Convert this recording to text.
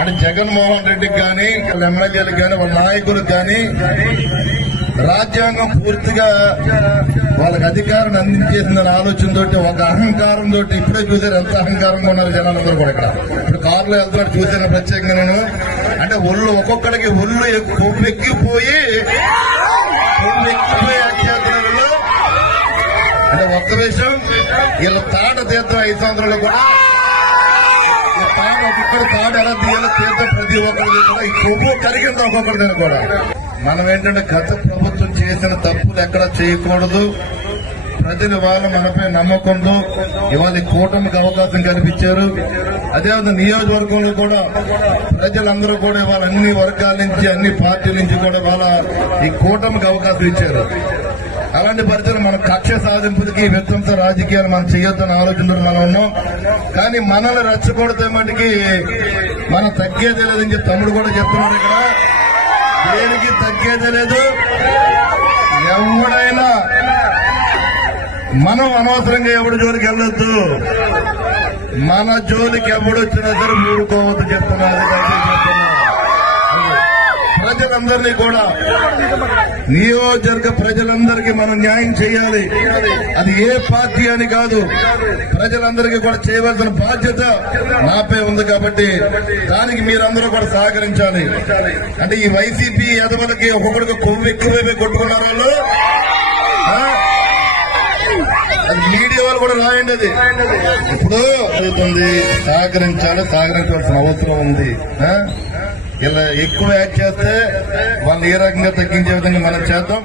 అంటే జగన్మోహన్ రెడ్డికి కానీ వాళ్ళ ఎమ్మెల్యేలకు కానీ వాళ్ళ నాయకులకు కానీ రాజ్యాంగం పూర్తిగా వాళ్ళకి అధికారాన్ని అందించేసిందనే ఆలోచనతో ఒక అహంకారంతో ఇప్పుడే చూసారు ఎంత అహంకారంగా ఉన్నారు జనాలందరూ కూడా. ఇక్కడ ఇప్పుడు కారులో వెళ్తున్నాడు చూసాను ప్రత్యేకంగా నేను. అంటే ఒళ్ళు ఒక్కొక్కడికి ఒళ్ళు కొవ్వెక్కిపోయి చేస్తున్నారు. అంటే ఒక్క విషయం వీళ్ళ తాట తీర్థం 5 సంవత్సరాలు కూడా తాడు ఒక్కొక్కరు తాడు ఎలా తీయాలో తీర్థం ప్రతి ఒక్కరిది కూడా ఈ కొవ్వు కరిగింది ఒక్కొక్కరిది కూడా. మనం ఏంటంటే గత ప్రభుత్వం చేసిన తప్పులు ఎక్కడ చేయకూడదు. ప్రజలు వాళ్ళ మనపై నమ్మకంతో ఇవాళ కూటమికి అవకాశం కల్పించారు. అదేవిధంగా నియోజకవర్గంలో కూడా ప్రజలందరూ కూడా ఇవాళ అన్ని వర్గాల నుంచి అన్ని పార్టీల నుంచి కూడా వాళ్ళ ఈ కూటమికి అవకాశం ఇచ్చారు. అలాంటి పరిస్థితులు మనం కక్ష సాధింపులకి విధ్వంస రాజకీయాలు మనం చేయొద్దని ఆలోచనలు మనం ఉన్నాం. కానీ మనల్ని రెచ్చగొడితే మటుకి మనం తగ్గేదే లేదని చెప్పి తమ్ముడు కూడా చెప్తున్నాడు. ఇక్కడ దేనికి తగ్గేదే లేదు. ఎవడైనా మనం అనవసరంగా ఎవడు జోలికి వెళ్ళొద్దు. మన జోలికి ఎవడు వచ్చినా సరే ఊరుకోవద్దు చెప్తున్నారు. ప్రజలందరినీ కూడా నియోజకవర్గ ప్రజలందరికీ మనం న్యాయం చేయాలి. అది ఏ పార్టీ అని కాదు, ప్రజలందరికీ కూడా చేయవలసిన బాధ్యత నాపై ఉంది. కాబట్టి దానికి మీరందరూ కూడా సహకరించాలి. అంటే ఈ వైసీపీ ఎదవలకి ఒక్కొక్కడికి కొవ్వు ఎక్కువైపోయి కొట్టుకున్నారు వాళ్ళు. అది మీడియా వాళ్ళు కూడా రాయండి. అది ఇప్పుడు అవుతుంది. సహకరించాల్సిన అవసరం ఉంది. ఇలా ఎక్కువ యాక్ట్ చేస్తే వాళ్ళు ఏ రకంగా తగ్గించే విధంగా మనం చేద్దాం.